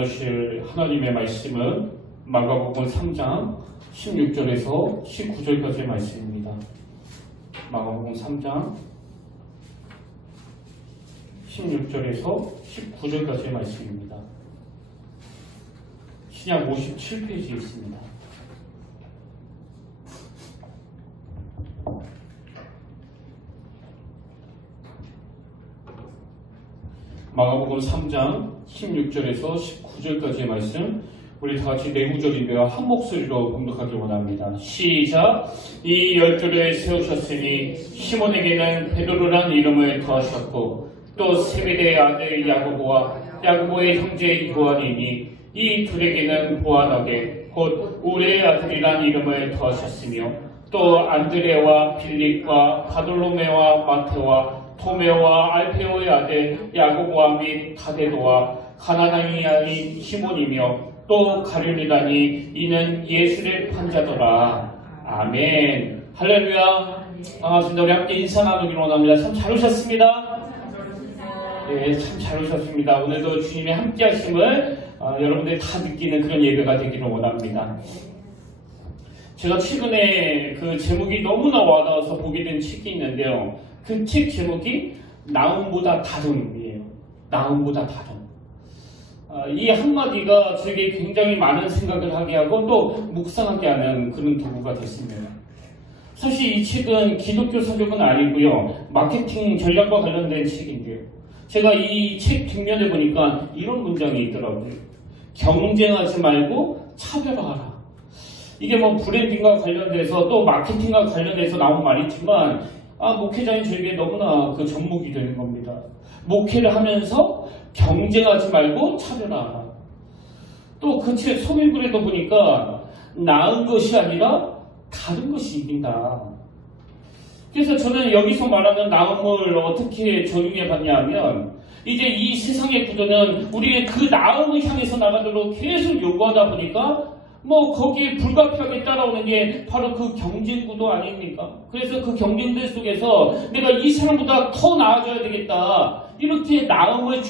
나누실 하나님의 말씀은 마가복음 3장 16절에서 19절까지의 말씀입니다. 마가복음 3장 16절에서 19절까지의 말씀입니다. 신약 57페이지에 있습니다. 마가복음 3장 16절에서 19절까지의 말씀, 우리 다같이 네 구절인데요, 한 목소리로 공독하기 원합니다. 시작! 이 12를 세우셨으니 시몬에게는 베드로란 이름을 더하셨고 또 세베대의 아들 야고보와 야고보의 형제 요한이니 이 둘에게는 보아나게 곧 우레의 아들이란 이름을 더하셨으며 또 안드레와 빌립과 바돌로메와 마테와 토메오와 알페오의 아들 야고보와 및 다데도와 가나나니아인 시몬이며 또 가룟유다니 이는 예수를 판자더라. 아멘. 할렐루야. 반갑습니다. 우리 함께 인사 나누기로 원합니다. 참 잘 오셨습니다. 네, 참 잘 오셨습니다. 오늘도 주님의 함께 하심을 여러분들이 다 느끼는 그런 예배가 되기를 원합니다. 제가 최근에 그 제목이 너무나 와닿아서 보게 된 책이 있는데요. 그 책 제목이 나음보다 다름이에요. 나음보다 다름. 이 한마디가 저에게 굉장히 많은 생각을 하게 하고 또 묵상하게 하는 그런 도구가 됐습니다. 사실 이 책은 기독교 서적은 아니고요. 마케팅 전략과 관련된 책인데요. 제가 이 책 뒷면에 보니까 이런 문장이 있더라고요. 경쟁하지 말고 차별화하라. 이게 뭐 브랜딩과 관련돼서 또 마케팅과 관련돼서 나온 말이지만 목회자인 저에게 너무나 그 접목이 되는 겁니다. 목회를 하면서 경쟁하지 말고 차별화하라. 또 그 책 소개글에도 보니까 나은 것이 아니라 다른 것이 이긴다. 그래서 저는 여기서 말하는 나음을 어떻게 적용해 봤냐 하면 이제 이 세상의 구조는 우리의 그 나음을 향해서 나가도록 계속 요구하다 보니까 뭐 거기에 불가피하게 따라오는 게 바로 그 경쟁 구도 아닙니까? 그래서 그 경쟁들 속에서 내가 이 사람보다 더 나아져야 되겠다. 이렇게 나음을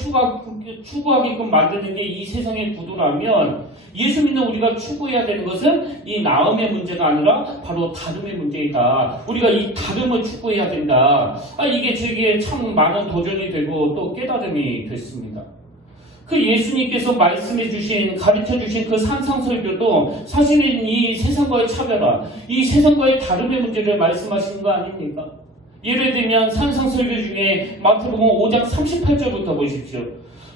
추구하게끔 만드는 게 이 세상의 구도라면 예수 믿는 우리가 추구해야 되는 것은 이 나음의 문제가 아니라 바로 다름의 문제이다. 우리가 이 다름을 추구해야 된다. 이게 저에게 참 많은 도전이 되고 또 깨달음이 됐습니다. 그 예수님께서 말씀해 주신, 가르쳐 주신 그 산상설교도 사실은 이 세상과의 차별화, 이 세상과의 다름의 문제를 말씀하시는 거 아닙니까? 예를 들면 산상설교 중에 마태복음 5장 38절부터 보십시오.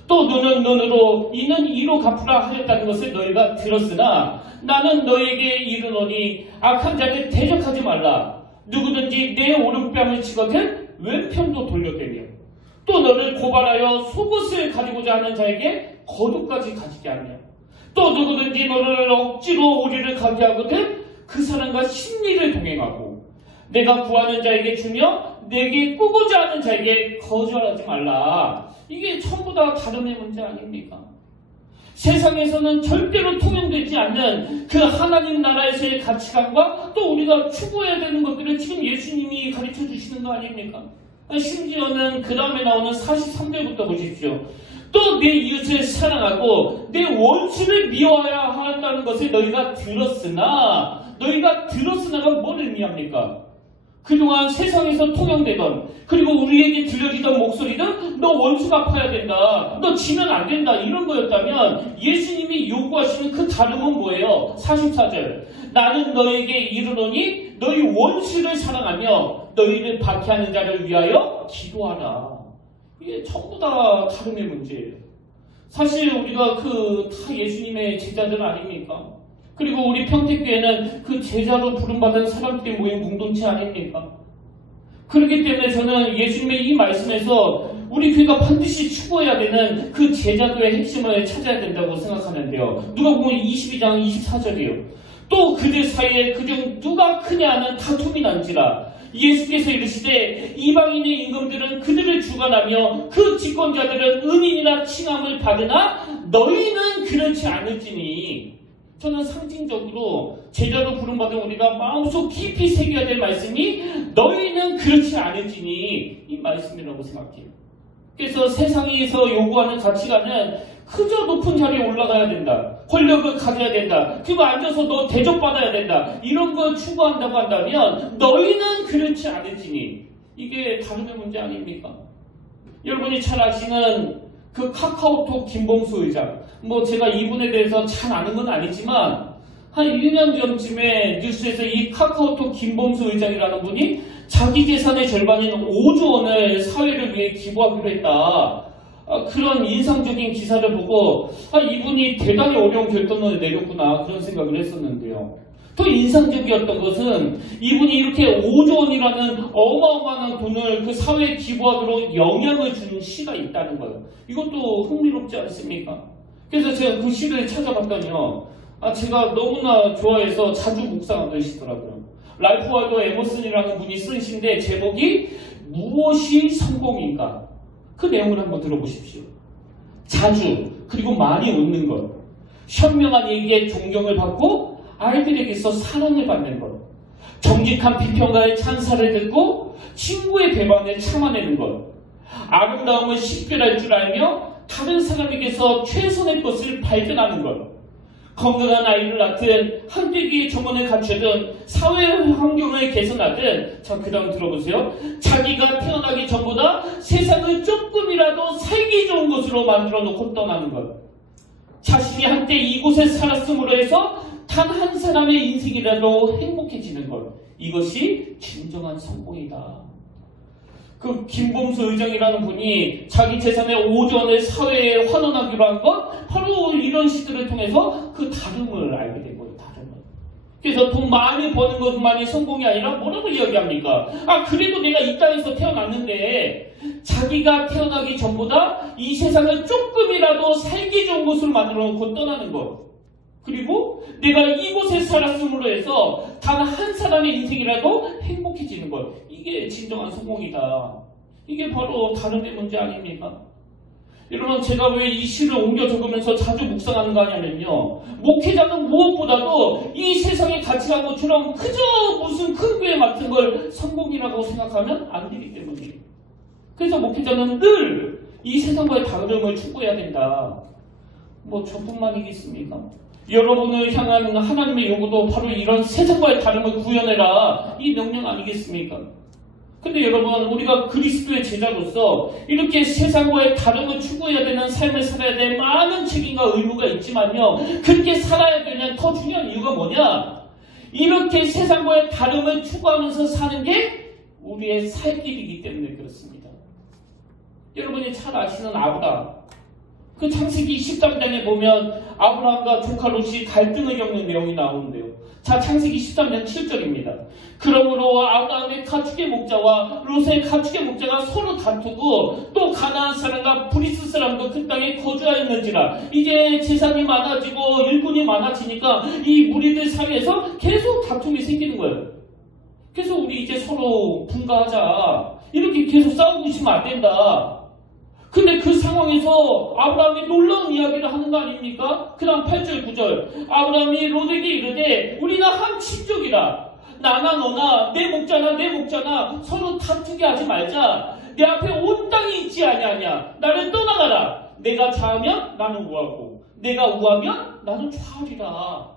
또 너는 눈으로 이는 이로 갚으라 하였다는 것을 너희가 들었으나 나는 너에게 이르노니 악한 자를 대적하지 말라. 누구든지 내 오른뺨을 치거든 왼편도 돌려대며 또 너를 고발하여 속옷을 가지고자 하는 자에게 겉옷까지 가지게 하며 또 누구든지 너를 억지로 오리를 가게 하거든 그 사람과 심리를 동행하고 내가 구하는 자에게 주며 내게 꾸고자 하는 자에게 거절하지 말라. 이게 전부 다 다름의 문제 아닙니까? 세상에서는 절대로 통용되지 않는 그 하나님 나라에서의 가치관과 또 우리가 추구해야 되는 것들을 지금 예수님이 가르쳐 주시는 거 아닙니까? 심지어는 그 다음에 나오는 43절부터 보십시오. 또 내 이웃을 사랑하고 내 원수를 미워하여야 한다는 것을 너희가 들었으나가 뭘 의미합니까? 그동안 세상에서 통용되던 그리고 우리에게 들려지던 목소리는 너 원수 갚아야 된다. 너 지면 안 된다. 이런 거였다면 예수님이 요구하시는 그 다름은 뭐예요? 44절. 나는 너에게 이르노니 너희 원수를 사랑하며 너희를 박해하는 자를 위하여 기도하라. 이게 전부 다 다름의 문제예요. 사실 우리가 다 예수님의 제자들 아닙니까? 그리고 우리 평택교회는 그 제자로 부름받은 사람들이 모인 공동체 아닙니까? 그렇기 때문에 저는 예수님의 이 말씀에서 우리 교회가 반드시 추구해야 되는 그 제자도의 핵심을 찾아야 된다고 생각하는데요. 누가복음 22장 24절이에요. 또 그들 사이에 그중 누가 크냐는 다툼이 난지라. 예수께서 이르시되 이방인의 임금들은 그들을 주관하며 그 집권자들은 은인이나 칭함을 받으나 너희는 그렇지 않을지니. 저는 상징적으로 제자로 부름받은 우리가 마음속 깊이 새겨야 될 말씀이 너희는 그렇지 않을지니 이 말씀이라고 생각해요. 그래서 세상에서 요구하는 가치관은 그저 높은 자리에 올라가야 된다. 권력을 가져야 된다. 그리고 앉아서 너 대접받아야 된다. 이런 걸 추구한다고 한다면 너희는 그렇지 않을지니. 이게 다름의 문제 아닙니까? 여러분이 잘 아시는 그 카카오톡 김범수 의장. 제가 이분에 대해서 잘 아는 건 아니지만 한 1년 전쯤에 뉴스에서 이 카카오톡 김범수 의장이라는 분이 자기 재산의 절반인 5조 원을 사회를 위해 기부하기로 했다. 그런 인상적인 기사를 보고 이분이 대단히 어려운 결단을 내렸구나 그런 생각을 했었는데요. 더 인상적이었던 것은 이분이 이렇게 5조 원이라는 어마어마한 돈을 그 사회에 기부하도록 영향을 준 시가 있다는 거예요. 이것도 흥미롭지 않습니까? 그래서 제가 그 시를 찾아봤더니요. 제가 너무나 좋아해서 자주 묵상하던 시더라고요. 랄프 월도 에머슨이라는 분이 쓴 시인데 제목이 무엇이 성공인가? 그 내용을 한번 들어보십시오. 자주 그리고 많이 웃는 것, 현명한 얘기에 존경을 받고 아이들에게서 사랑을 받는 것, 정직한 비평가의 찬사를 듣고 친구의 배반을 참아내는 것, 아름다움을 식별할 줄 알며 다른 사람에게서 최선의 것을 발견하는 것, 건강한 아이를 낳든 한대기의 정원을 갖추든 사회 환경을 개선하든 그 다음 들어보세요. 자기가 태어나기 전보다 세상을 조금이라도 살기 좋은 곳으로 만들어 놓고 떠나는 것, 자신이 한때 이곳에 살았음으로 해서 단 한 사람의 인생이라도 행복해지는 것, 이것이 진정한 성공이다. 그 김범수 의장이라는 분이 자기 재산의 5조 원을 사회에 환원하기로 한 건 바로 이런 시들을 통해서 그 다름을 알게 된 거예요. 다름을. 그래서 돈 많이 버는 것만이 성공이 아니라 뭐라고 이야기합니까? 그래도 내가 이 땅에서 태어났는데 자기가 태어나기 전보다 이 세상을 조금이라도 살기 좋은 곳으로 만들어 놓고 떠나는 것. 그리고 내가 이곳에 살았음으로 해서 단 한 사람의 인생이라도 행복해지는 것. 이게 진정한 성공이다. 이게 바로 다름의 문제 아닙니까? 여러분, 제가 왜 이 시를 옮겨 적으면서 자주 묵상하는 거 아냐면요. 목회자는 무엇보다도 이 세상에 가치가 것처럼 그저 무슨 큰 교회 같은 걸 성공이라고 생각하면 안 되기 때문이에요. 그래서 목회자는 늘 이 세상과의 다름을 추구해야 된다. 저뿐만이겠습니까? 여러분을 향한 하나님의 요구도 바로 이런 세상과의 다름을 구현해라. 이 명령 아니겠습니까? 근데 여러분, 우리가 그리스도의 제자로서 이렇게 세상과의 다름을 추구해야 되는 삶을 살아야 될 많은 책임과 의무가 있지만요. 그렇게 살아야 되는 더 중요한 이유가 뭐냐? 이렇게 세상과의 다름을 추구하면서 사는 게 우리의 살 길이기 때문에 그렇습니다. 여러분이 잘 아시는 아브라함. 그 창세기 13장에 보면 아브라함과 조카 롯이 갈등을 겪는 내용이 나오는데요. 창세기 13장 7절입니다. 그러므로 아브라함의 가축의 목자와 롯의 가축의 목자가 서로 다투고 또 가나안 사람과 브리스 사람도 그 땅에 거주하였는지라. 이제 재산이 많아지고 일꾼이 많아지니까 이 무리들 사이에서 계속 다툼이 생기는 거예요. 그래서 우리 이제 서로 분가하자. 이렇게 계속 싸우고 있으면 안 된다. 근데 그 상황에서 아브라함이 놀라운 이야기를 하는 거 아닙니까? 그 다음 8절 9절 아브라함이 롯에게 이르되 우리가 한 친족이라. 나나 너나 내 목자나 서로 다투게 하지 말자. 내 앞에 온 땅이 있지 아니하냐. 나를 떠나가라. 내가 좌하면 나는 우하고 내가 우하면 나는 좌하리라.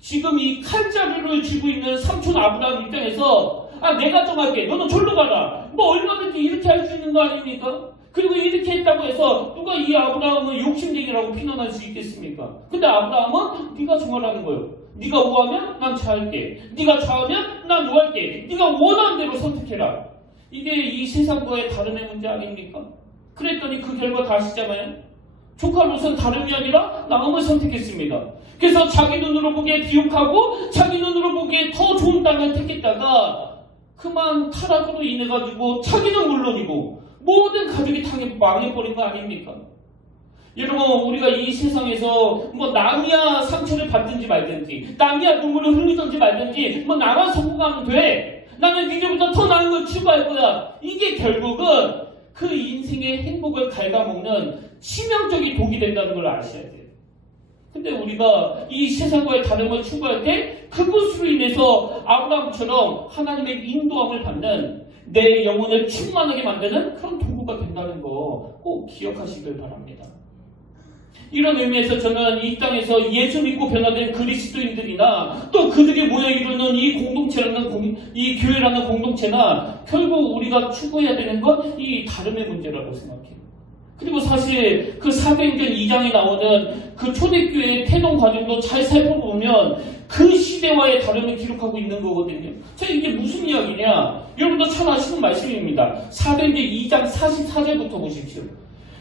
지금 이 칼자루를 쥐고 있는 삼촌 아브라함 입장에서 내가 정할게. 너는 절로 가라. 얼마든지 이렇게 할 수 있는 거 아닙니까? 그리고 이렇게 했다고 해서 누가 이 아브라함을 욕심쟁이라고 비난할 수 있겠습니까? 근데 아브라함은 네가 정하라는 거예요. 네가 우하면 난 좌할게. 네가 좌하면 난 우할게. 네가 원하는 대로 선택해라. 이게 이 세상과의 다름의 문제 아닙니까? 그랬더니 그 결과 다 아시잖아요. 조카 롯은 다름이 아니라 나음을 선택했습니다. 그래서 자기 눈으로 보기에 비옥하고 자기 눈으로 보기에 더 좋은 땅을 택했다가 그만 타락으로 인해가지고 자기는 물론이고 모든 가족이 망해버린 거 아닙니까? 여러분, 우리가 이 세상에서 남이야 상처를 받든지 말든지, 남이야 눈물을 흘리든지 말든지, 나만 성공하면 돼. 나는 니들보다 더 나은 걸 추구할 거야. 이게 결국은 그 인생의 행복을 갉아먹는 치명적인 독이 된다는 걸 아셔야 돼요. 근데 우리가 이 세상과의 다름을 추구할 때 그것으로 인해서 아브라함처럼 하나님의 인도함을 받는 내 영혼을 충만하게 만드는 그런 도구가 된다는 거 꼭 기억하시길 바랍니다. 이런 의미에서 저는 이 땅에서 예수 믿고 변화된 그리스도인들이나 또 그들이 모여 이루는 이 공동체라는 이 교회라는 공동체나 결국 우리가 추구해야 되는 건 이 다름의 문제라고 생각해요. 그리고 사실 그 사도행전 2장에 나오는 그 초대교회의 태동 과정도 잘 살펴보면 그 시대와의 다름을 기록하고 있는 거거든요. 자, 이게 무슨 이야기냐? 여러분도 잘 아시는 말씀입니다. 사도행전 2장 44절부터 보십시오.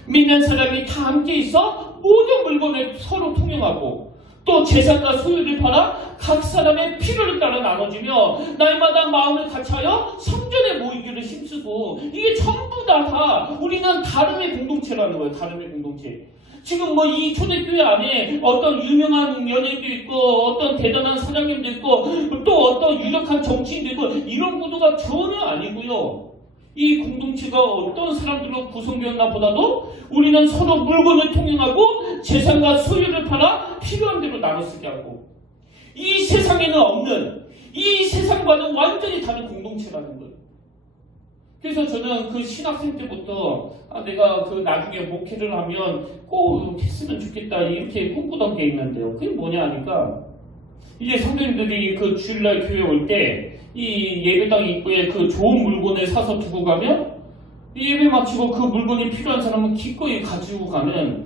믿는 사람이 다 함께 있어 모든 물건을 서로 통용하고 또 재산과 소유를 팔아 각 사람의 필요를 따라 나눠주며 날마다 마음을 같이하여 성전에 모이기를 힘쓰고 이게 전부 다 우리는 다름의 공동체라는 거예요. 다름의 공동체. 지금 뭐 이 초대교회 안에 어떤 유명한 연예인도 있고 어떤 대단한 사장님도 있고 또 어떤 유력한 정치인도 있고 이런 구도가 전혀 아니고요. 이 공동체가 어떤 사람들로 구성되었나 보다도 우리는 서로 물건을 통용하고 재산과 소유를 팔아 필요한 대로 나눠 쓰게 하고 이 세상에는 없는 이 세상과는 완전히 다른 공동체라는 거예요. 그래서 저는 그 신학생 때부터 내가 그 나중에 목회를 하면 꼭 했으면 좋겠다 이렇게 꿈꾸던 게 있는데요. 그게 뭐냐 하니까 이제 성도님들이 그 주일날 교회 올 때 이 예배당 입구에 그 좋은 물건을 사서 두고 가면 예배 마치고 그 물건이 필요한 사람은 기꺼이 가지고 가는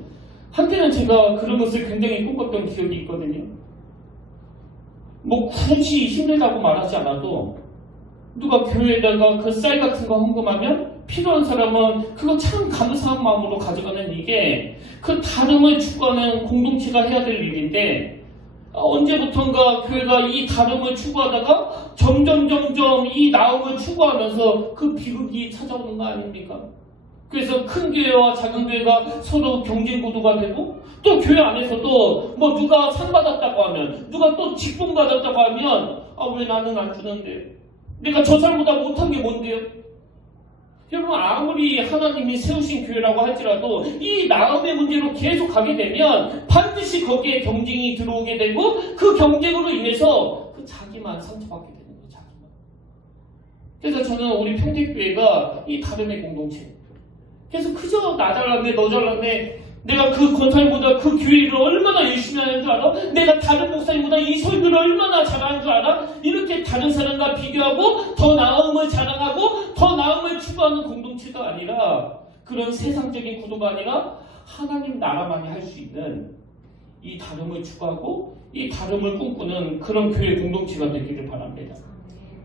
한때는 제가 그런 것을 굉장히 꿈꿨던 기억이 있거든요. 뭐 굳이 힘들다고 말하지 않아도 누가 교회에다가 그 쌀 같은 거 헌금하면 필요한 사람은 그거 참 감사한 마음으로 가져가는 이게 그 다름을 추구하는 공동체가 해야 될 일인데 언제부턴가 교회가 이 다름을 추구하다가 점점 이 나음을 추구하면서 그 비극이 찾아오는 거 아닙니까? 그래서 큰 교회와 작은 교회가 서로 경쟁 구도가 되고 또 교회 안에서도 뭐 누가 상 받았다고 하면 누가 또 직분 받았다고 하면 왜 나는 안 주는데 내가 저 사람보다 못한 게 뭔데요? 여러분 아무리 하나님이 세우신 교회라고 할지라도 이 나음의 문제로 계속 가게 되면 반드시 거기에 경쟁이 들어오게 되고 그 경쟁으로 인해서 그 자기만 상처받게 되는 거예요. 자기만. 그래서 저는 우리 평택교회가 이 다름의 공동체 그래서 그저 나 잘났네 너 잘났네 내가 그 권사님보다 그 교회를 얼마나 열심히 하는 줄 알아? 내가 다른 목사님보다 이 설교를 얼마나 잘하는 줄 알아? 이렇게 다른 사람과 비교하고 더 나음을 자랑하고 더 나음을 추구하는 공동체가 아니라 그런 세상적인 구도가 아니라 하나님 나라만이 할 수 있는 이 다름을 추구하고 이 다름을 꿈꾸는 그런 교회 공동체가 되기를 바랍니다.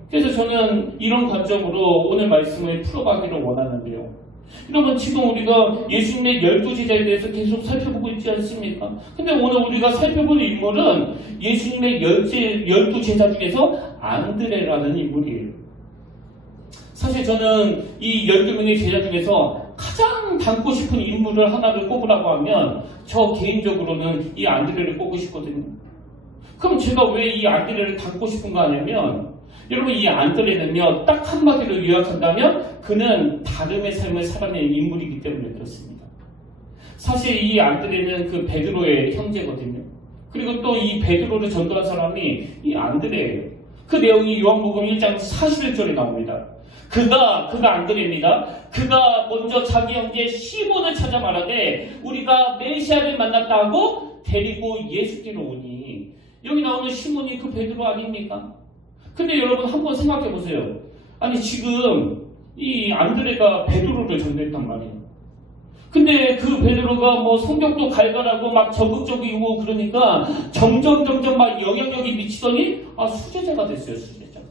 그래서 저는 이런 관점으로 오늘 말씀을 풀어가기를 원하는데요. 여러분 지금 우리가 예수님의 12제자에 대해서 계속 살펴보고 있지 않습니까? 근데 오늘 우리가 살펴볼 인물은 예수님의 12제자 중에서 안드레라는 인물이에요. 사실 저는 이 12명의 제자 중에서 가장 닮고 싶은 인물을 하나를 꼽으라고 하면 저 개인적으로는 이 안드레를 꼽고 싶거든요. 그럼 제가 왜 이 안드레를 닮고 싶은가 하냐면 여러분 이 안드레는요 딱 한마디로 요약한다면 그는 다름의 삶을 살아낸 인물이기 때문에 그렇습니다. 사실 이 안드레는 그 베드로의 형제거든요. 그리고 또 이 베드로를 전도한 사람이 이 안드레예요. 그 내용이 요한복음 1장 41절에 나옵니다. 그가 안드레입니다. 그가 먼저 자기 형제 시몬을 찾아 말하되 우리가 메시아를 만났다 하고 데리고 예수께로 오니 여기 나오는 시몬이 그 베드로 아닙니까? 근데 여러분 한번 생각해 보세요. 아니 지금 이 안드레가 베드로를 전도했단 말이에요. 근데 그 베드로가 뭐 성격도 갈갈하고 막 적극적이고 그러니까 점점 막 영향력이 미치더니 수제자가 됐어요. 수제자가.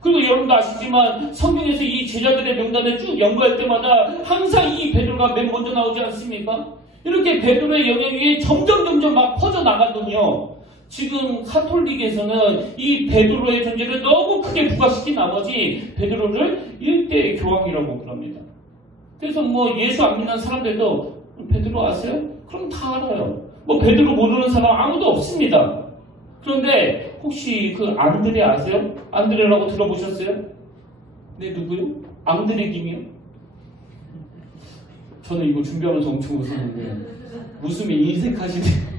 그리고 여러분도 아시지만 성경에서 이 제자들의 명단을 쭉 연구할 때마다 항상 이 베드로가 맨 먼저 나오지 않습니까? 이렇게 베드로의 영향력이 점점 막 퍼져나가더니요. 지금 카톨릭에서는 이 베드로의 존재를 너무 크게 부각시킨 나머지 베드로를 일대 교황이라고 그럽니다. 그래서 뭐 예수 안 믿는 사람들도 베드로 아세요? 그럼 다 알아요. 뭐 베드로 모르는 사람 아무도 없습니다. 그런데 혹시 그 안드레 아세요? 안드레라고 들어보셨어요? 네, 누구요? 안드레 김이요? 저는 이거 준비하면서 엄청 웃었는데 웃음이 인색하시네요.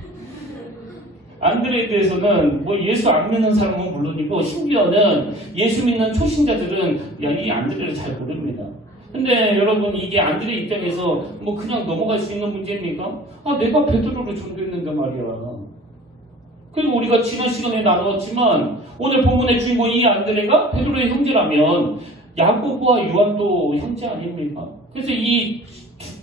안드레에 대해서는 뭐 예수 안 믿는 사람은 물론이고 심지어는 예수 믿는 초신자들은 이 안드레를 잘 모릅니다. 근데 여러분 이게 안드레 입장에서 뭐 그냥 넘어갈 수 있는 문제입니까? 내가 베드로를 전도했는데 말이야. 그리고 우리가 지난 시간에 나누었지만 오늘 본문의 주인공 이 안드레가 베드로의 형제라면 야고보와 요한도 형제 아닙니까? 그래서 이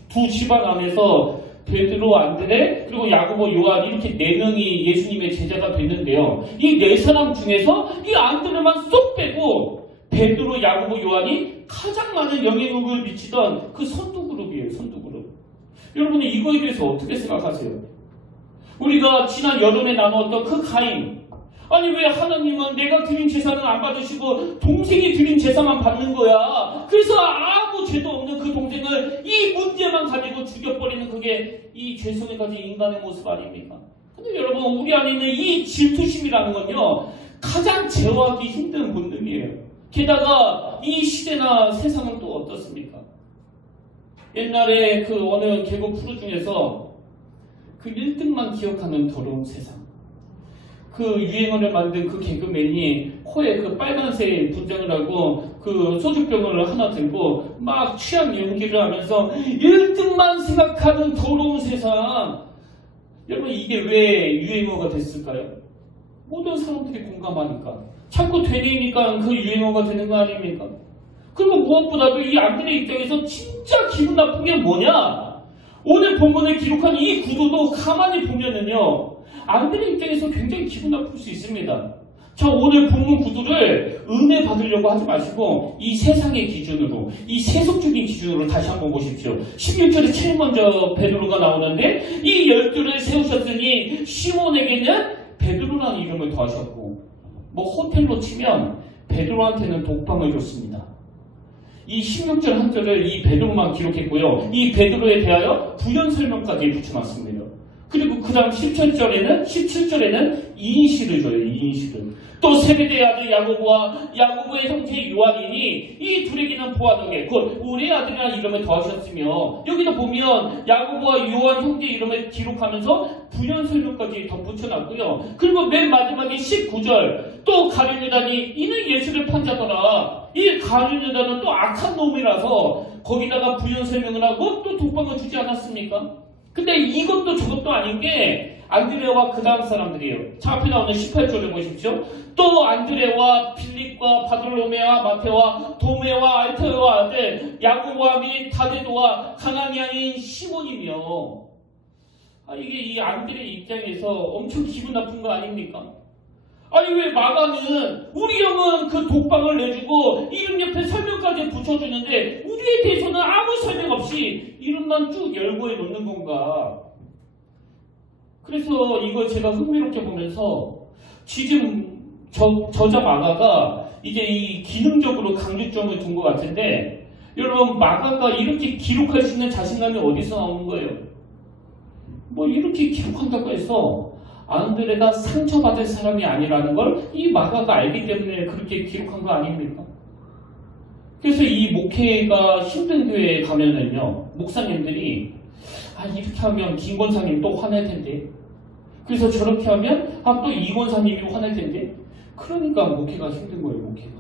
두 집안 안에서 베드로, 안드레, 그리고 야고보, 요한 이렇게 4명이 예수님의 제자가 됐는데요. 이 4사람 중에서 이 안드레만 쏙 빼고 베드로, 야고보, 요한이 가장 많은 영향력을 미치던 그 선두 그룹이에요. 선두 그룹. 여러분은 이거에 대해서 어떻게 생각하세요? 우리가 지난 여름에 나누었던 그 가인. 아니 왜 하나님은 내가 드린 제사는 안 받으시고 동생이 드린 제사만 받는 거야. 그래서 아무 죄도 없는 그 동생을 이 문제만 가지고 죽여버리는 그게 이 죄성에 가진 인간의 모습 아닙니까? 근데 여러분 우리 안에 있는 이 질투심이라는 건요. 가장 제어하기 힘든 본능이에요. 게다가 이 시대나 세상은 또 어떻습니까? 옛날에 그 어느 개그 프로 중에서 그 1등만 기억하는 더러운 세상. 그 유행어를 만든 그 개그맨이 코에 그 빨간색 분장을 하고 그 소주병을 하나 들고 막 취한 연기를 하면서 1등만 생각하는 더러운 세상. 여러분 이게 왜 유행어가 됐을까요? 모든 사람들이 공감하니까. 자꾸 되뇌니까 그 유행어가 되는 거 아닙니까? 그리고 무엇보다도 이 안드레 입장에서 진짜 기분 나쁜 게 뭐냐? 오늘 본문에 기록한 이 구도도 가만히 보면은요. 안드레 입장에서 굉장히 기분 나쁠 수 있습니다. 자, 오늘 본문 구도를 은혜 받으려고 하지 마시고 이 세상의 기준으로, 이 세속적인 기준으로 다시 한번 보십시오. 11절에 제일 먼저 베드로가 나오는데 이 12를 세우셨으니 시몬에게는 베드로라는 이름을 더하셨고 뭐 호텔로 치면 베드로한테는 독방을 줬습니다. 이 16절 한 절을 이 베드로만 기록했고요. 이 베드로에 대하여 부연 설명까지 붙여놨습니다. 그리고 그 다음 17절에는 이인실을 줘요. 이인실을. 또 세베대의 아들 야고보의 형제 요한이니 이 둘에게는 보아더게 곧 우리의 아들이라는 이름을 더하셨으며 여기도 보면 야고보와 요한 형제 이름을 기록하면서 부연 설명까지 덧붙여놨고요. 그리고 맨 마지막에 19절 또 가룟유다니 이는 예수를 판자더라. 이 가룟유다는 또 악한 놈이라서 거기다가 부연 설명을 하고 또 독방을 주지 않았습니까? 근데 이것도 저것도 아닌 게 안드레와 그 다음 사람들이에요. 자, 앞에 나오는 18절을 보십시오. 또 안드레와 필립과 바돌로메와 마테와 도메와 알테오와 아들 야고보와 및 다데도와 가나니 아닌 시몬이며 이게 이 안드레 입장에서 엄청 기분 나쁜 거 아닙니까? 아니 왜 마가는 우리 형은 그 독방을 내주고 이름 옆에 설명까지 붙여주는데 우리에 대해서는 아무 설명 없이 이름만 쭉 열고해 놓는 건가? 그래서 이거 제가 흥미롭게 보면서 지금 저자 마가가 이제 이 기능적으로 강조점을 둔 것 같은데 여러분 마가가 이렇게 기록할 수 있는 자신감이 어디서 나오는 거예요? 뭐 이렇게 기록한다고 해서 안드레가 상처받을 사람이 아니라는 걸 이 마가가 알기 때문에 그렇게 기록한 거 아닙니까? 그래서 이 목회가 힘든 교회에 가면은요, 목사님들이 이렇게 하면 김 권사님 또 화낼 텐데, 그래서 저렇게 하면 또 이 권사님이 화낼 텐데, 그러니까 목회가 힘든 거예요. 목회가.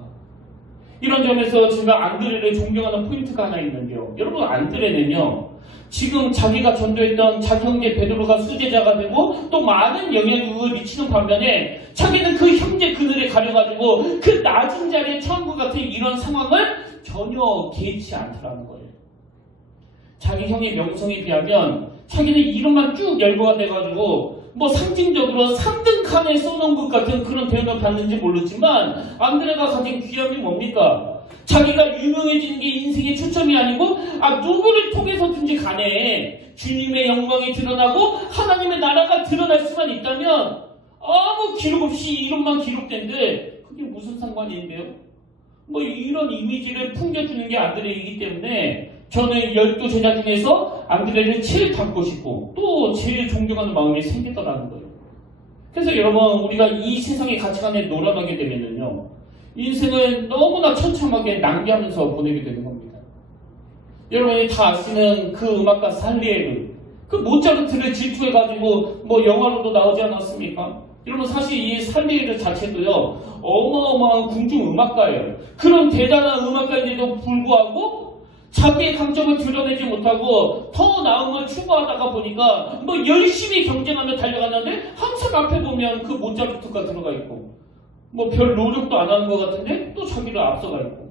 이런 점에서 제가 안드레를 존경하는 포인트가 하나 있는데요. 여러분 안드레는요, 지금 자기가 전도했던 자기 형제 베드로가 수제자가 되고 또 많은 영향력을 미치는 반면에 자기는 그 형제 그늘에 가려가지고 그 낮은 자리에 처한 것 같은 이런 상황을 전혀 개의치 않더라는 거예요. 자기 형의 명성에 비하면 자기는 이름만 쭉 열거가 돼가지고 뭐 상징적으로 3등 칸에 써놓은 것 같은 그런 대우를 받는지 모르지만 안드레가 가진 귀함이 뭡니까? 자기가 유명해지는 게 인생의 초점이 아니고 누구를 통해서든지 간에 주님의 영광이 드러나고 하나님의 나라가 드러날 수만 있다면 아무 기록 없이 이름만 기록된데 그게 무슨 상관인데요? 뭐 이런 이미지를 풍겨주는 게 안드레이기 때문에 저는 12제자 중에서 안드레를 제일 닮고 싶고 또 제일 존경하는 마음이 생기더라는 거예요. 그래서 여러분 우리가 이 세상의 가치관에 놀아나게 되면은요 인생을 너무나 처참하게 낭비하면서 보내게 되는 겁니다. 여러분이 다 아시는 그 음악가 살리에르, 그 모차르트를 질투해가지고 뭐 영화로도 나오지 않았습니까? 여러분 사실 이 살리에르 자체도요 어마어마한 궁중 음악가예요. 그런 대단한 음악가인데도 불구하고 자기의 강점을 드러내지 못하고 더 나은 걸 추구하다가 보니까 뭐 열심히 경쟁하며 달려갔는데 항상 앞에 보면 그 모짜르트가 들어가 있고 뭐 별 노력도 안 하는 것 같은데 또 자기를 앞서가 있고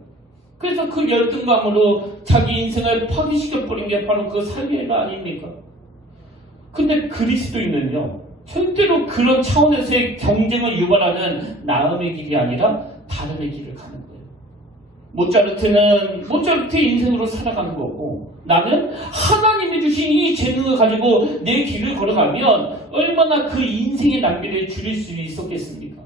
그래서 그 열등감으로 자기 인생을 파괴시켜버린 게 바로 그 살리에가 아닙니까? 근데 그리스도인은요 절대로 그런 차원에서의 경쟁을 유발하는 나음의 길이 아니라 다름의 길을 가는 거예요. 모차르트는 모차르트의 인생으로 살아가는 거고 나는 하나님이 주신 이 재능을 가지고 내 길을 걸어가면 얼마나 그 인생의 낭비를 줄일 수 있었겠습니까?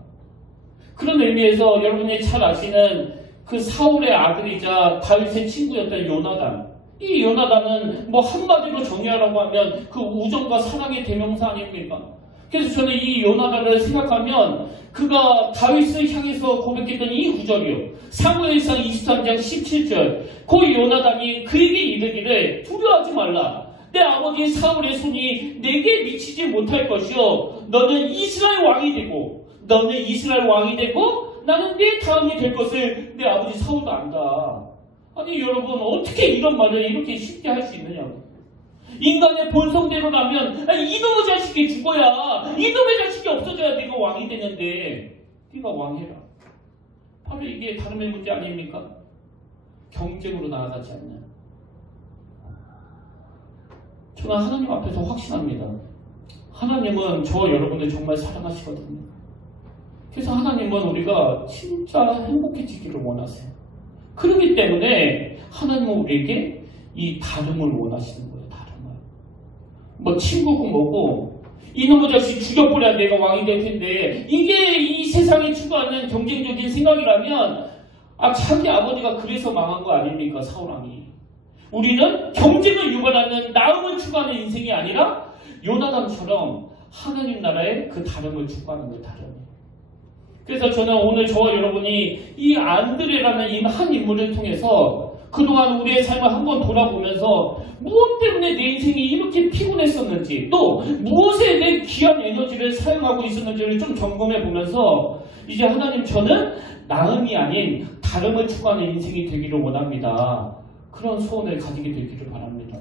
그런 의미에서 여러분이 잘 아시는 그 사울의 아들이자 다윗의 친구였던 요나단. 이 요나단은 뭐 한마디로 정의하라고 하면 그 우정과 사랑의 대명사 아닙니까? 그래서 저는 이 요나단을 생각하면 그가 다윗을 향해서 고백했던 이 구절이요. 사무엘상 23장 17절. 그 요나단이 그에게 이르기를 두려워하지 말라. 내 아버지 사울의 손이 내게 미치지 못할 것이요. 너는 이스라엘 왕이 되고 나는 내 다음이 될 것을 내 아버지 사울도 안다. 아니 여러분 어떻게 이런 말을 이렇게 쉽게 할 수 있느냐고. 인간의 본성대로라면 이놈의 자식이 죽어야 이놈의 자식이 없어져야 네가 왕이 되는데 네가 왕해라. 바로 이게 다름의 문제 아닙니까? 경쟁으로 나아가지 않는. 저는 하나님 앞에서 확신합니다. 하나님은 저와 여러분을 정말 사랑하시거든요. 그래서 하나님은 우리가 진짜 행복해지기를 원하세요. 그렇기 때문에 하나님은 우리에게 이 다름을 원하시는 거예요. 다름을. 뭐 친구고 뭐고 이놈의 자식 죽여버려야 내가 왕이 될 텐데 이게 이 세상이 추구하는 경쟁적인 생각이라면 자기 아버지가 그래서 망한 거 아닙니까? 사울왕이. 우리는 경쟁을 유발하는 나음을 추구하는 인생이 아니라 요나단처럼 하나님 나라의 그 다름을 추구하는 거예요. 다름. 그래서 저는 오늘 저와 여러분이 이 안드레라는 이 한 인물을 통해서 그동안 우리의 삶을 한번 돌아보면서 무엇 때문에 내 인생이 이렇게 피곤했었는지 또 무엇에 내 귀한 에너지를 사용하고 있었는지를 좀 점검해 보면서 이제 하나님 저는 나음이 아닌 다름을 추구하는 인생이 되기를 원합니다. 그런 소원을 가지게 되기를 바랍니다.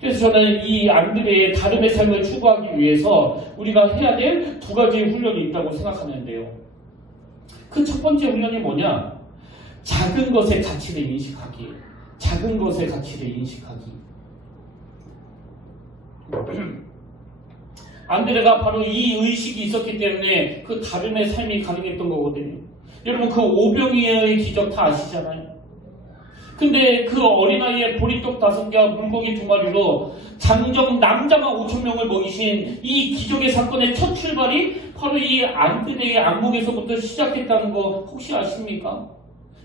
그래서 저는 이 안드레의 다름의 삶을 추구하기 위해서 우리가 해야 될 두 가지의 훈련이 있다고 생각하는데요. 그 첫 번째 훈련이 뭐냐? 작은 것의 가치를 인식하기. 작은 것의 가치를 인식하기. 안드레가 바로 이 의식이 있었기 때문에 그 다름의 삶이 가능했던 거거든요. 여러분 그 오병이어의 기적 다 아시잖아요. 근데 그 어린아이의 보리떡 5개와 물고기 2마리로 장정 남자가 5,000명을 먹이신 이 기적의 사건의 첫 출발이 바로 이 안드레의 안목에서부터 시작했다는 거 혹시 아십니까?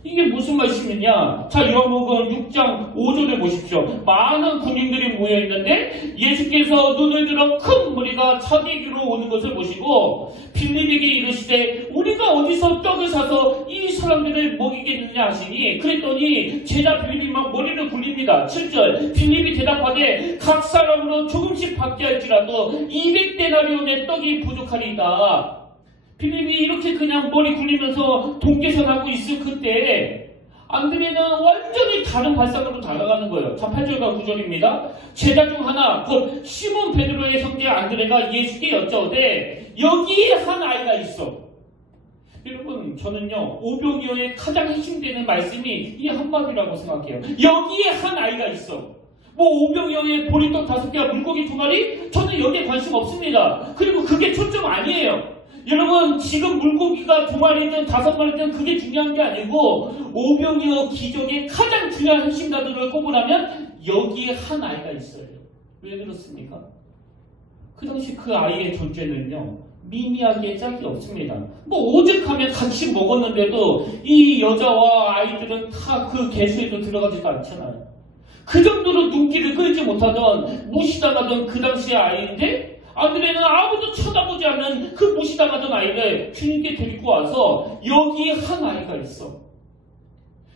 이게 무슨 말씀이냐? 자, 요한복음 6장 5절을 보십시오. 많은 군인들이 모여있는데 예수께서 눈을 들어 큰 무리가 자기에게로 오는 것을 보시고 빌립에게 이르시되 우리가 어디서 떡을 사서 이 사람들을 먹이겠느냐 하시니 그랬더니 제자 빌립이 막 머리를 굴립니다. 7절 빌립이 대답하되 각 사람으로 조금씩 받게 할지라도 200데나리온의 떡이 부족하리이다. 빌립이 이렇게 그냥 머리 굴리면서 동계산하고 있을 그때 안드레는 완전히 다른 발상으로 다가가는 거예요. 자, 8절과 9절입니다. 제자 중 하나 곧 시몬 베드로의 형제 안드레가 예수께 여쭤오되 여기에 한 아이가 있어. 여러분 저는요 오병이어의 가장 핵심되는 말씀이 이 한마디라고 생각해요. 여기에 한 아이가 있어. 뭐 오병이어의 보리떡 5개와 물고기 2마리? 저는 여기에 관심 없습니다. 그리고 그게 초점 아니에요. 여러분 지금 물고기가 2마리든 5마리든 그게 중요한 게 아니고 오병이어 기적의 가장 중요한 핵심가들을 꼽으라면 여기에 한 아이가 있어요. 왜 그렇습니까? 그 당시 그 아이의 존재는요 미미하게 짝이 없습니다. 뭐 오죽하면 같이 먹었는데도 이 여자와 아이들은 다 그 개수에도 들어가지도 않잖아요. 그 정도로 눈길을 끌지 못하던 무시당하던 그 당시의 아이인데 안드레는 아무도 쳐다보지 않는 그 무시당하던 아이를 주님께 데리고 와서 여기에 한 아이가 있어.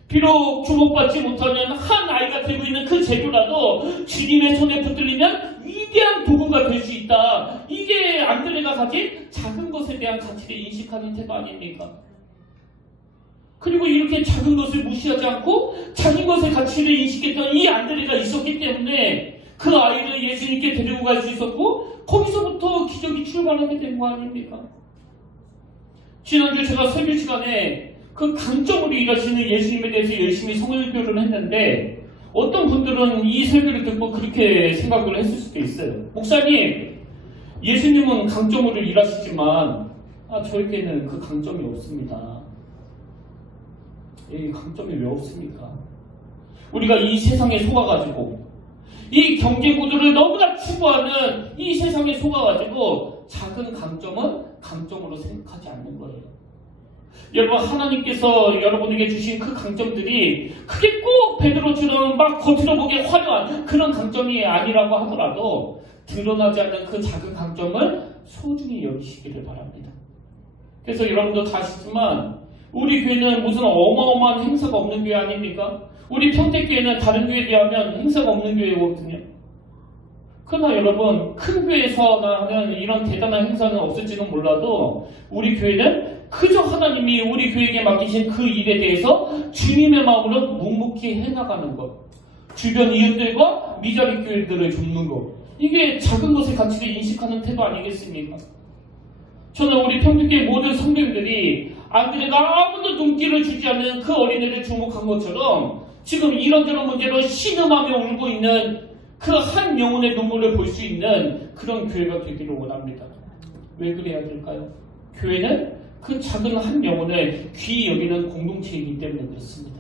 비록 주목받지 못하는 한 아이가 들고 있는 그 재료라도 주님의 손에 붙들리면 위대한 도구가 될 수 있다. 이게 안드레가 가진 작은 것에 대한 가치를 인식하는 태도 아닙니까? 그리고 이렇게 작은 것을 무시하지 않고 작은 것의 가치를 인식했던 이 안드레가 있었기 때문에 그 아이를 예수님께 데리고 갈 수 있었고 거기서부터 기적이 출발하게 된 거 아닙니까? 지난주 제가 설교 시간에 그 강점으로 일하시는 예수님에 대해서 열심히 설교를 했는데 어떤 분들은 이 설교를 듣고 그렇게 생각을 했을 수도 있어요. 목사님, 예수님은 강점으로 일하시지만 저에게는 그 강점이 없습니다. 이 강점이 왜 없습니까? 우리가 이 세상에 속아가지고 이 경제 구조를 너무나 추구하는 이 세상에 속아가지고 작은 강점은 강점으로 생각하지 않는 거예요. 여러분, 하나님께서 여러분에게 주신 그 강점들이 그게 꼭 베드로처럼 막 겉으로 보기에 화려한 그런 강점이 아니라고 하더라도 드러나지 않는 그 작은 강점을 소중히 여기시기를 바랍니다. 그래서 여러분도 다 아시지만 우리 교회는 무슨 어마어마한 행사가 없는 교회 아닙니까? 우리 평택교회는 다른 교회에 비하면 행사가 없는 교회거든요. 그러나 여러분, 큰 교회에서 하는 이런 대단한 행사는 없을지는 몰라도 우리 교회는 그저 하나님이 우리 교회에게 맡기신 그 일에 대해서 주님의 마음으로 묵묵히 해나가는 것, 주변 이웃들과 미자리 교회들을 돕는 것, 이게 작은 것의 가치를 인식하는 태도 아니겠습니까? 저는 우리 평택교회 모든 성도님들이 안드레가 아무도 눈길을 주지 않는 그 어린애를 주목한 것처럼 지금 이런저런 문제로 신음하며 울고 있는 그 한 영혼의 눈물을 볼 수 있는 그런 교회가 되기를 원합니다. 왜 그래야 될까요? 교회는 그 작은 한 영혼을 귀히 여기는 공동체이기 때문에 그렇습니다.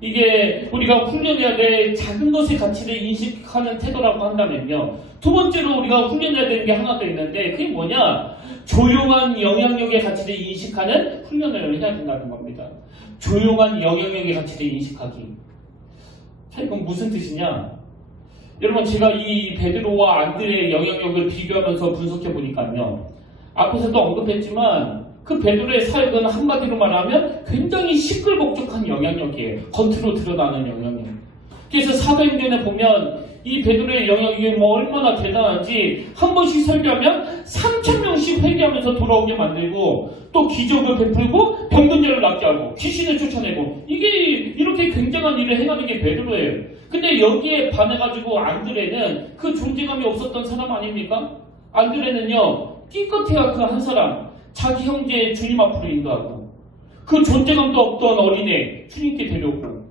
이게 우리가 훈련해야 될 작은 것의 가치를 인식하는 태도라고 한다면요. 두 번째로 우리가 훈련해야 되는 게 하나 더 있는데 그게 뭐냐? 조용한 영향력의 가치를 인식하는 훈련을 해야 된다는 겁니다. 조용한 영향력의 가치를 인식하기. 자, 이건 무슨 뜻이냐? 여러분, 제가 이 베드로와 안드레의 영향력을 비교하면서 분석해 보니까요. 앞에서도 언급했지만 그 베드로의 사역은 한마디로 말하면 굉장히 시끌벅적한 영향력이에요. 겉으로 드러나는 영향력. 그래서 사도행전에 보면 이 베드로의 영향력이 얼마나 대단한지 한 번씩 설교하면 3,000명씩 회개하면서 돌아오게 만들고 또 기적을 베풀고 병든 자를 낫게 하고 귀신을 쫓아내고 이게 이렇게 굉장한 일을 행하는 게 베드로예요. 근데 여기에 반해가지고 안드레는 그 존재감이 없었던 사람 아닙니까? 안드레는요, 띠껏해야 그 한 사람, 자기 형제 주님 앞으로 인도하고 그 존재감도 없던 어린애 주님께 데려오고.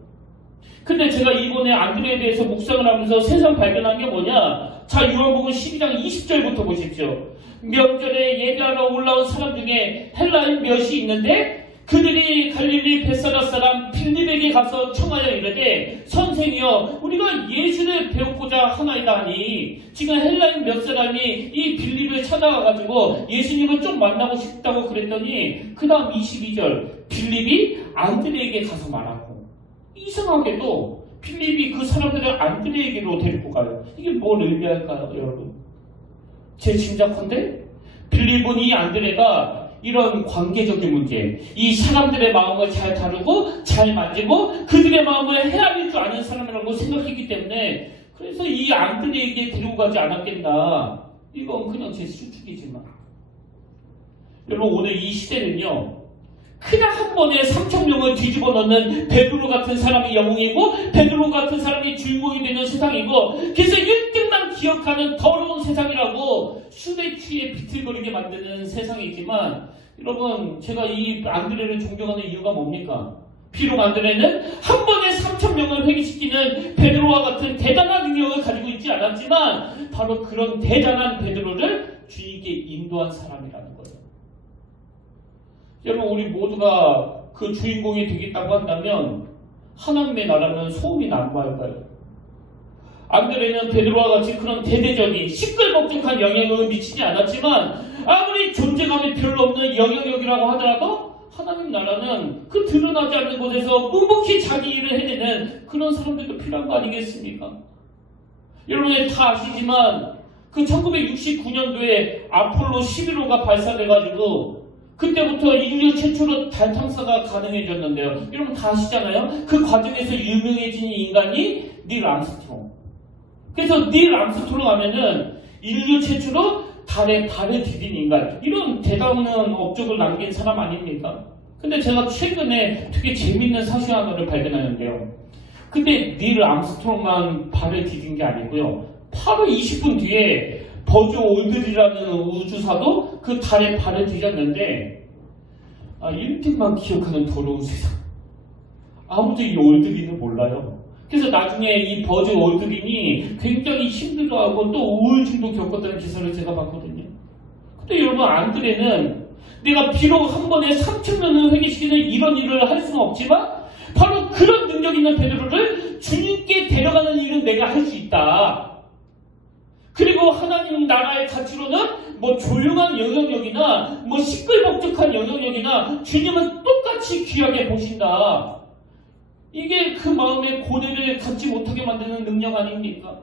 근데 제가 이번에 안드레에 대해서 묵상을 하면서 세상 발견한 게 뭐냐? 자, 요한복음 12장 20절부터 보십시오. 명절에 예배하러 올라온 사람 중에 헬라인 몇이 있는데 그들이 갈릴리 벳사다 사람 빌립에게 가서 청하여 이르되 선생이여 우리가 예수를 배우고자 하나이다 하니 지금 헬라인 몇 사람이 이 빌립을 찾아가가지고 예수님을 좀 만나고 싶다고 그랬더니 그 다음 22절 빌립이 안드레에게 가서 말하고. 이상하게도 빌립이 그 사람들을 안드레에게로 데리고 가요. 이게 뭘 의미할까요, 여러분? 제 짐작컨대 빌립은 이 안드레가 이런 관계적인 문제, 이 사람들의 마음을 잘 다루고 잘 만지고 그들의 마음을 헤아릴 줄 아는 사람이라고 생각했기 때문에 그래서 이 안드레에게 데리고 가지 않았겠나. 이건 그냥 제 추측이지만 여러분, 오늘 이 시대는요, 그냥 한 번에 3,000명을 뒤집어 넣는 베드로 같은 사람이 영웅이고 베드로 같은 사람이 주인공이 되는 세상이고 그래서 1등만 기억하는 더러운 세상이라고 수대 취에 비틀거리게 만드는 세상이지만 여러분, 제가 이 안드레를 존경하는 이유가 뭡니까? 비록 안드레는 한 번에 3,000명을 회개시키는 베드로와 같은 대단한 능력을 가지고 있지 않았지만 바로 그런 대단한 베드로를 주님께 인도한 사람이라는 거예요. 여러분, 우리 모두가 그 주인공이 되겠다고 한다면 하나님의 나라는 소음이 난무할까요? 안드레는 베드로와 같이 그런 대대적인 시끌벅적한 영향력을 미치지 않았지만 아무리 존재감이 별로 없는 영향력이라고 하더라도 하나님 나라는 그 드러나지 않는 곳에서 묵묵히 자기 일을 해내는 그런 사람들도 필요한 거 아니겠습니까? 여러분 다 아시지만 그 1969년도에 아폴로 11호가 발사돼가지고 그때부터 인류 최초로 달 탐사가 가능해졌는데요. 여러분 다 아시잖아요? 그 과정에서 유명해진 인간이 닐 암스트롱. 그래서 닐 암스트롱 하면은 인류 최초로 달에 발을 디딘 인간. 이런 대단한 업적을 남긴 사람 아닙니까? 근데 제가 최근에 되게 재밌는 사실 하나를 발견하는데요. 근데 닐 암스트롱만 발을 디딘 게 아니고요. 8월 20분 뒤에 버즈 올드린이라는 우주사도 그 달에 발을 디뎠는데 1등만 기억하는 더러운 세상. 아무도 이 올드린을 몰라요. 그래서 나중에 이 버즈 올드린이 굉장히 힘들어하고 또 우울증도 겪었다는 기사를 제가 봤거든요. 근데 여러분 안드레는 내가 비록 한 번에 3,000명을 회개시키는 이런 일을 할 수는 없지만 바로 그런 능력 있는 베드로를 주님께 데려가는 일은 내가 할 수 있다. 그리고 하나님 나라의 가치로는 뭐 조용한 영향력이나 뭐 시끌벅적한 영향력이나 주님은 똑같이 귀하게 보신다. 이게 그 마음의 고뇌를 갖지 못하게 만드는 능력 아닙니까?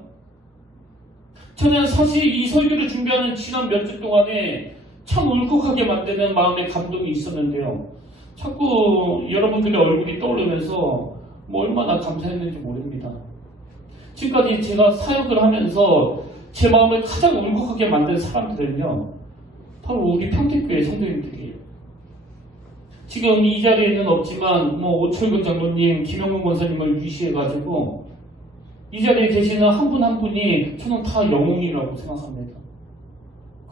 저는 사실 이 설교를 준비하는 지난 몇 주 동안에 참 울컥하게 만드는 마음의 감동이 있었는데요. 자꾸 여러분들의 얼굴이 떠오르면서 뭐 얼마나 감사했는지 모릅니다. 지금까지 제가 사역을 하면서 제 마음을 가장 울컥하게 만든 사람들은요, 바로 우리 평택교회 성도님들이에요. 지금 이 자리에는 없지만 뭐 오철근 장로님, 김영문 권사님을 위시해가지고 이 자리에 계시는 한 분 한 분이 저는 다 영웅이라고 생각합니다.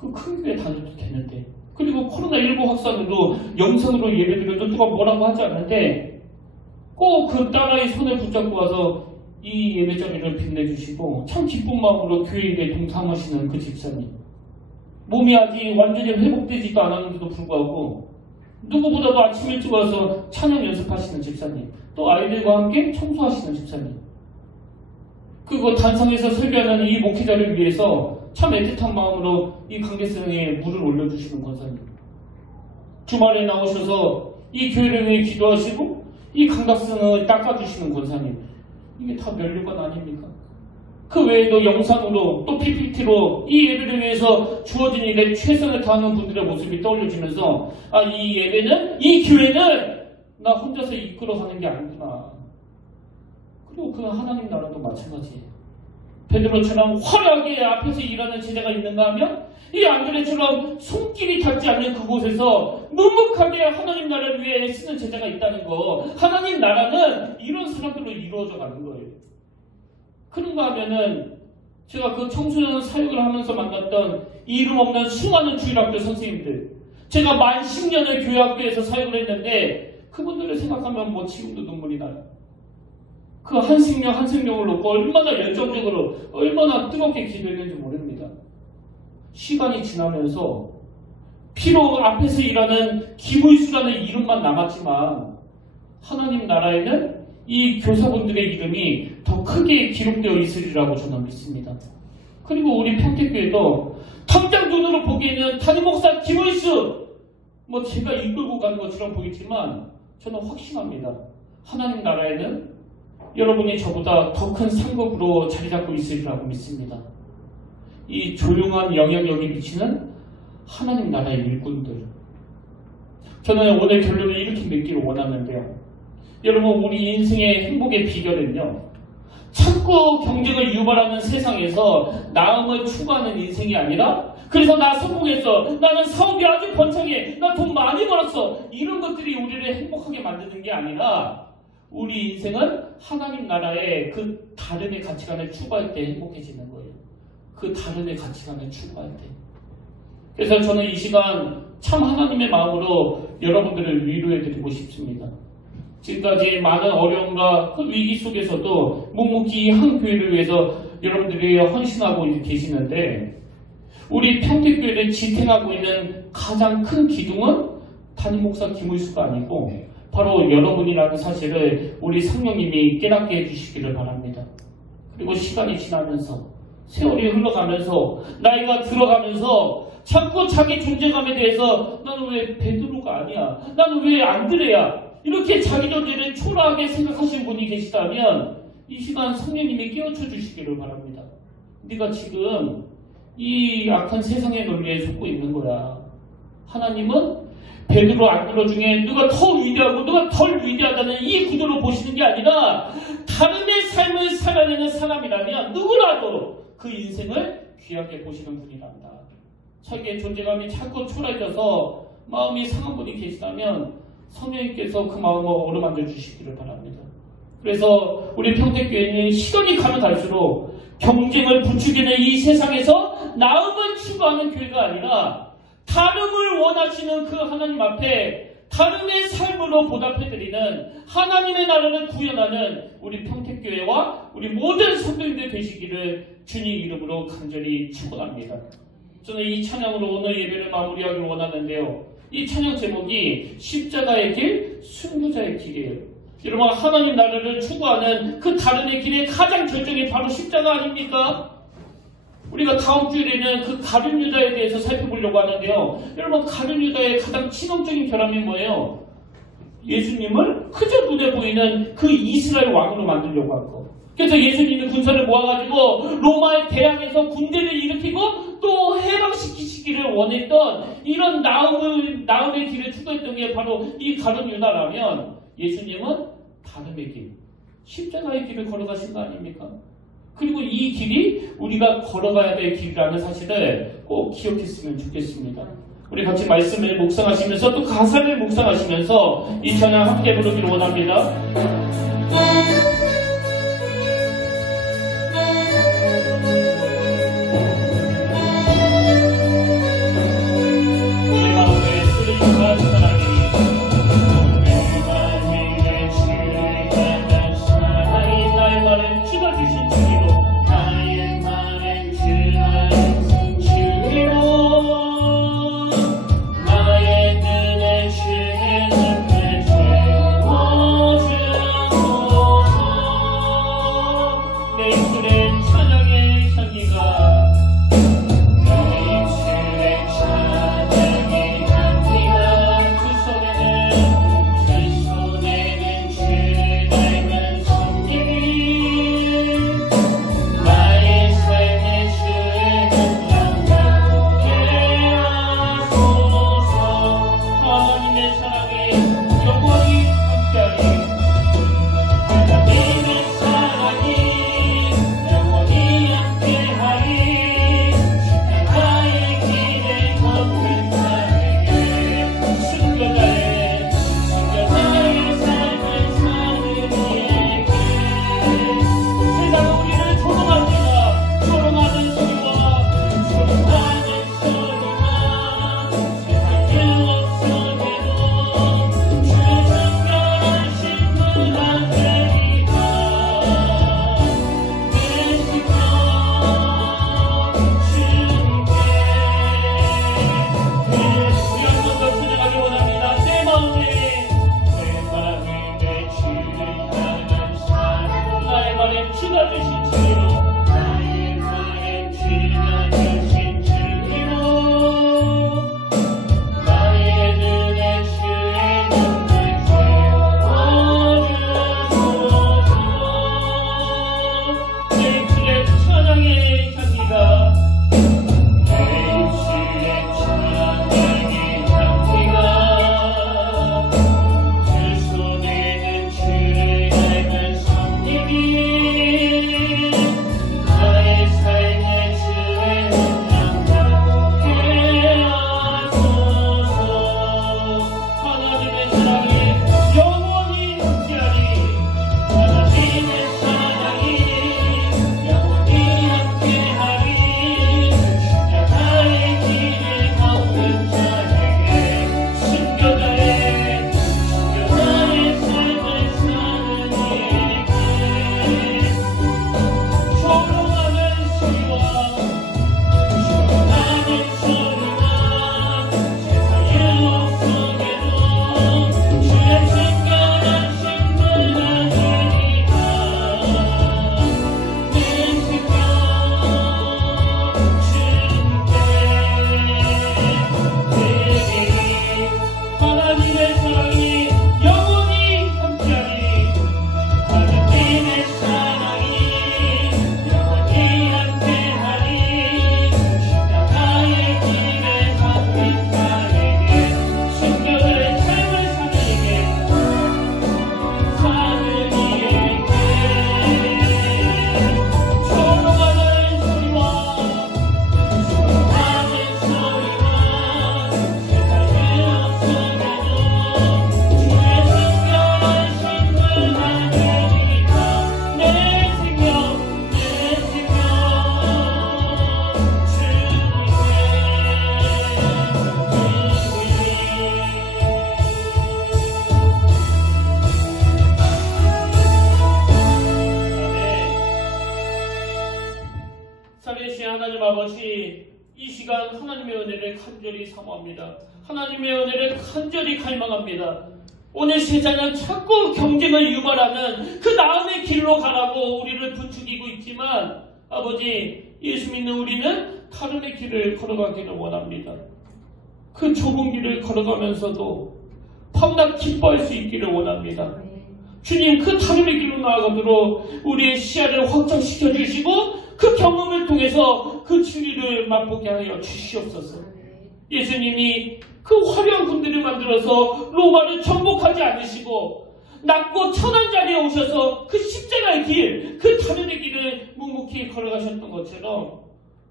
그 큰 교회 다녀도 되는데, 그리고 코로나19 확산으로 영상으로 예배드려도 누가 뭐라고 하지 않는데 꼭 그 딸아이 손을 붙잡고 와서 이 예배 자리를 빛내주시고 참 기쁜 마음으로 교회 일에 동참하시는 그 집사님, 몸이 아직 완전히 회복되지도 않았는데도 불구하고 누구보다도 아침 일찍 와서 찬양 연습하시는 집사님, 또 아이들과 함께 청소하시는 집사님, 그리고 단상에서 설교하는 이 목회자를 위해서 참 애틋한 마음으로 이 강대상에 물을 올려주시는 권사님, 주말에 나오셔서 이 교회를 위해 기도하시고 이 강답성을 닦아주시는 권사님, 이게 다 면류관 아닙니까? 그 외에도 영상으로 또 PPT로 이 예배를 위해서 주어진 일에 최선을 다하는 분들의 모습이 떠올려지면서 이 예배는, 이 교회는 나 혼자서 이끌어가는 게 아니구나. 그리고 그 하나님 나라도 마찬가지예요. 베드로처럼 화려하게 앞에서 일하는 제자가 있는가 하면 이 안드레처럼 손길이 닿지 않는 그곳에서 묵묵하게 하나님 나라를 위해 애쓰는 제자가 있다는 거. 하나님 나라는 이런 사람들로 이루어져 가는 거예요. 그런가 하면은 제가 그 청소년 사역을 하면서 만났던 이름 없는 수많은 주일학교 선생님들, 제가 만 10년을 교회학교에서 사역을 했는데 그분들을 생각하면 뭐 지금도 눈물이 나요. 그 한 생명 한 생명을 놓고 얼마나 열정적으로 얼마나 뜨겁게 기도했는지 모릅니다. 시간이 지나면서 비록 앞에서 일하는 김의수라는 이름만 남았지만 하나님 나라에는 이 교사분들의 이름이 더 크게 기록되어 있으리라고 저는 믿습니다. 그리고 우리 평택교회도 당장 눈으로 보기에는 담임목사 김의수 뭐 제가 이끌고 가는 것처럼 보이지만 저는 확신합니다. 하나님 나라에는 여러분이 저보다 더 큰 상급으로 자리 잡고 있으리라고 믿습니다. 이 조용한 영향력이 미치는 하나님 나라의 일꾼들. 저는 오늘 결론을 이렇게 맺기를 원하는데요. 여러분, 우리 인생의 행복의 비결은요, 자꾸 경쟁을 유발하는 세상에서 나음을 추구하는 인생이 아니라, 그래서 나 성공했어, 나는 사업이 아주 번창해, 나 돈 많이 벌었어, 이런 것들이 우리를 행복하게 만드는 게 아니라 우리 인생은 하나님 나라의 그 다른의 가치관을 추구할 때 행복해지는 거예요. 그 다른의 가치관을 추구할 때. 그래서 저는 이 시간 참 하나님의 마음으로 여러분들을 위로해드리고 싶습니다. 지금까지 많은 어려움과 그 위기 속에서도 묵묵히 한 교회를 위해서 여러분들이 헌신하고 계시는데, 우리 평택교회를 지탱하고 있는 가장 큰 기둥은 담임목사 김의수가 아니고 바로 여러분이라는 사실을 우리 성령님이 깨닫게 해주시기를 바랍니다. 그리고 시간이 지나면서, 세월이 흘러가면서, 나이가 들어가면서 자꾸 자기 존재감에 대해서 나는 왜 베드로가 아니야, 나는 왜 안드레야, 이렇게 자기 존재를 초라하게 생각하시는 분이 계시다면 이 시간 성령님이 깨우쳐 주시기를 바랍니다. 네가 지금 이 악한 세상의 논리에 속고 있는 거야. 하나님은 베드로, 안드레 중에 누가 더 위대하고 누가 덜 위대하다는 이 구도로 보시는 게 아니라 다른의 삶을 살아내는 사람이라면 누구라도 그 인생을 귀하게 보시는 분이란다. 자기의 존재감이 자꾸 초라해져서 마음이 상한 분이 계시다면 성령님께서 그 마음을 어루만져 주시기를 바랍니다. 그래서 우리 평택교회는 시간이 가면 갈수록 경쟁을 부추기는 이 세상에서 나음을 추구하는 교회가 아니라 다름을 원하시는 그 하나님 앞에 다름의 삶으로 보답해드리는 하나님의 나라를 구현하는 우리 평택교회와 우리 모든 성도님들 되시기를 주님 이름으로 간절히 축원합니다. 저는 이 찬양으로 오늘 예배를 마무리하기를 원하는데요. 이 찬양 제목이 십자가의 길, 순교자의 길이에요. 여러분, 하나님 나라를 추구하는 그 다름의 길의 가장 결정이 바로 십자가 아닙니까? 우리가 다음 주일에는 그 가룟 유다에 대해서 살펴보려고 하는데요. 여러분, 가룟 유다의 가장 치명적인 결함이 뭐예요? 예수님을 그저 눈에 보이는 그 이스라엘 왕으로 만들려고 한 거. 그래서 예수님이 군사를 모아가지고 로마에 대항해서 군대를 일으키고 또 해방시키시기를 원했던 이런 나음의 길을 추구했던 게 바로 이 가룟 유다라면 예수님은 다름의 길, 십자가의 길을 걸어가신 거 아닙니까? 그리고 이 길이 우리가 걸어가야 될 길이라는 사실을 꼭 기억했으면 좋겠습니다. 우리 같이 말씀을 묵상하시면서 또 가사를 묵상하시면서 이 찬양 함께 부르기를 원합니다. 내 마음에 쓰러진과 사랑이 내 마음에 주를 사랑이 나의 말을 찢어주신 주로 나의 말을 찢어주신 주로 나의 눈을 주는 그 채워주소서 내 입술에 찬양의 향기가 아버지, 이 시간 하나님의 은혜를 간절히 사모합니다. 하나님의 은혜를 간절히 갈망합니다. 오늘 세상은 자꾸 경쟁을 유발하는 그 나음의 길로 가라고 우리를 부추기고 있지만 아버지, 예수 믿는 우리는 다름의 길을 걸어가기를 원합니다. 그 좁은 길을 걸어가면서도 밤낮 기뻐할 수 있기를 원합니다. 주님, 그 다름의 길로 나아가도록 우리의 시야를 확장시켜 주시고 그 경험을 통해서 그 진리를 맛보게 하여 주시옵소서. 예수님이 그 화려한 군대를 만들어서 로마를 정복하지 않으시고 낮고 천한 자리에 오셔서 그 십자가의 길, 그 다름의 길을 묵묵히 걸어가셨던 것처럼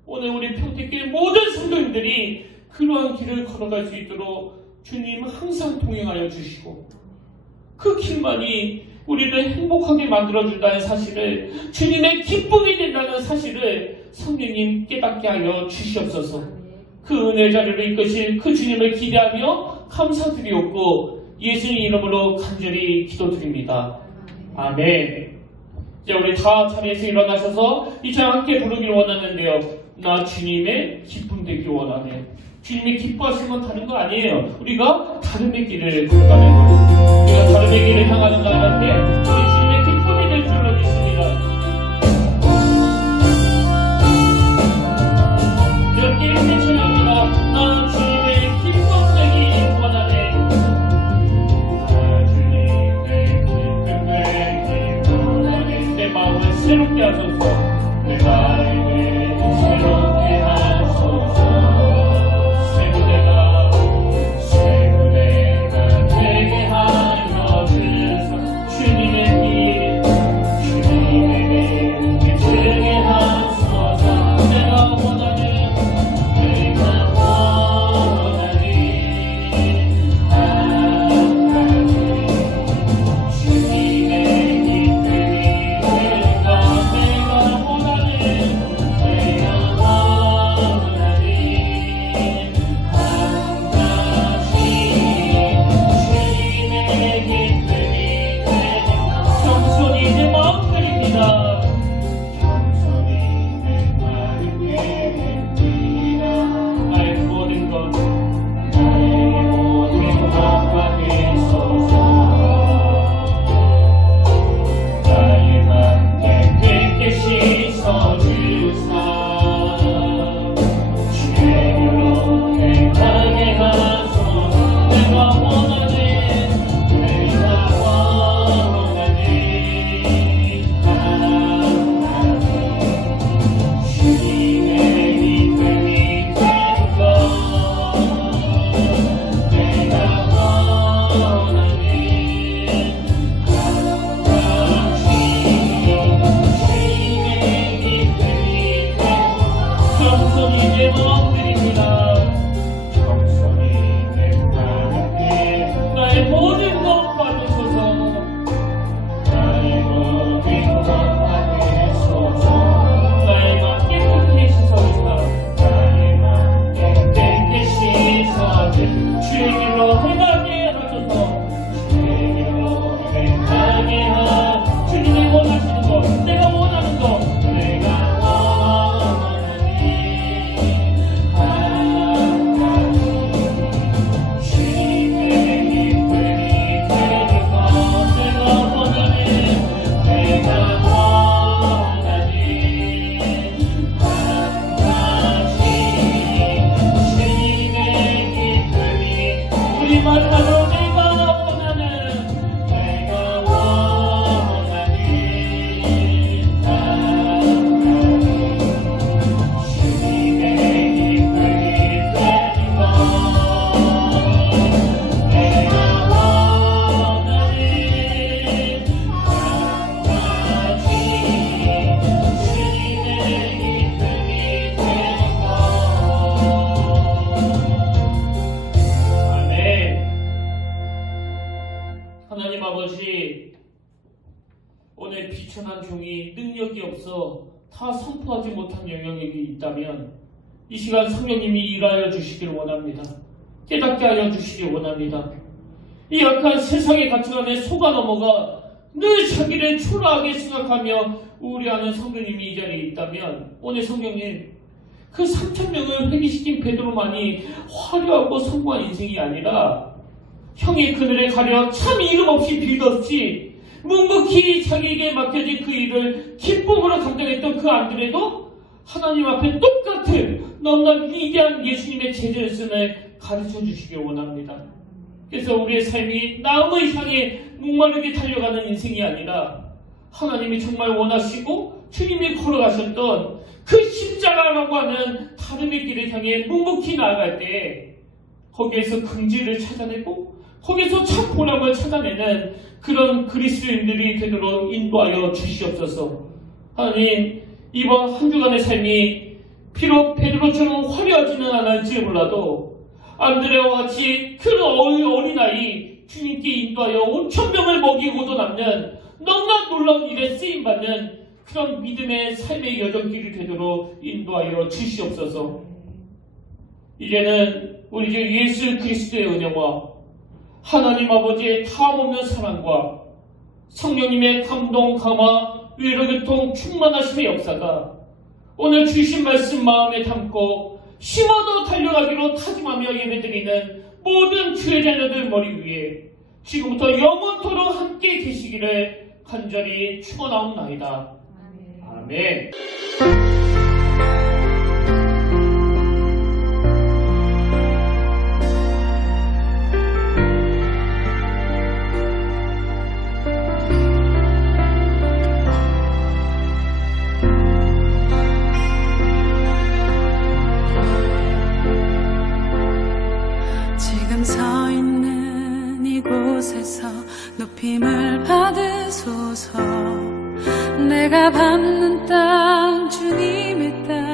오늘 우리 평택교회 모든 성도님들이 그러한 길을 걸어갈 수 있도록 주님 항상 동행하여 주시고 그 길만이 우리를 행복하게 만들어준다는 사실을, 주님의 기쁨이 된다는 사실을 성령님 깨닫게 하여 주시옵소서. 그 은혜 자리를 이끄실 그 주님을 기대하며 감사드리옵고 예수님 이름으로 간절히 기도드립니다. 아멘. 이제 우리 다 자리에서 일어나셔서 이 찬양 함께 부르기를 원하는데요. 나 주님의 기쁨 되길 원하네. 주님이 기뻐하시는 건 다른 거 아니에요. 우리가 다름의 길을 걸어가는 거예요. 우리가 다름의 길을 향하는 가운데 우리 주님의 기쁨이 될 줄로 믿습니다. 이렇게 이렇게 찬양합니다. 나 주님의 기쁨 되길 원하네. 나 주님의 기쁨 되길 원하네. 내 마음을 새롭게 하소서. 내 마음을 새롭게 하소서. 오늘 비천한 종이 능력이 없어 다 선포하지 못한 영역이 있다면 이 시간 성령님이 일하여 주시길 원합니다. 깨닫게 하여 주시길 원합니다. 이 약한 세상의 가치관에 속아 넘어가 늘 자기를 초라하게 생각하며 우려하는 성도님이 이 자리에 있다면 오늘 성령님 그 3,000명을 회개시킨 베드로만이 화려하고 성공한 인생이 아니라 형의 그늘에 가려 참 이름 없이 빌없이 묵묵히 자기에게 맡겨진 그 일을 기쁨으로 감당했던 그 안드레도 하나님 앞에 똑같은 너무나 위대한 예수님의 제자였음을 가르쳐 주시기 원합니다. 그래서 우리의 삶이 남을 향해 목마르게 달려가는 인생이 아니라 하나님이 정말 원하시고 주님이 걸어가셨던 그 십자가라고 하는 다름의 길을 향해 묵묵히 나아갈 때 거기에서 긍지를 찾아내고 거기에서 참 보람을 찾아내는 그런 그리스도인들이 되도록 인도하여 주시옵소서. 하나님, 이번 한 주간의 삶이 비록 베드로처럼 화려하지는 않을지 몰라도 안드레와 같이 그 어린아이 주님께 인도하여 5,000명을 먹이고도 남는 너무나 놀라운 일에 쓰임받는 그런 믿음의 삶의 여정길이 되도록 인도하여 주시옵소서. 이제는 우리 주 예수 그리스도의 은혜와 하나님 아버지의 다함없는 사랑과 성령님의 감동, 감화, 위로, 교통, 충만하심의 역사가 오늘 주신 말씀 마음에 담고 심어도 달려가기로 다짐하며 예배드리는 모든 주의 자녀들 머리 위에 지금부터 영원토록 함께 계시기를 간절히 축원하옵나이다. 아멘. 지금 서 있는 이곳에서 높임을 받으소서. 내가 밟는 땅 주님의 땅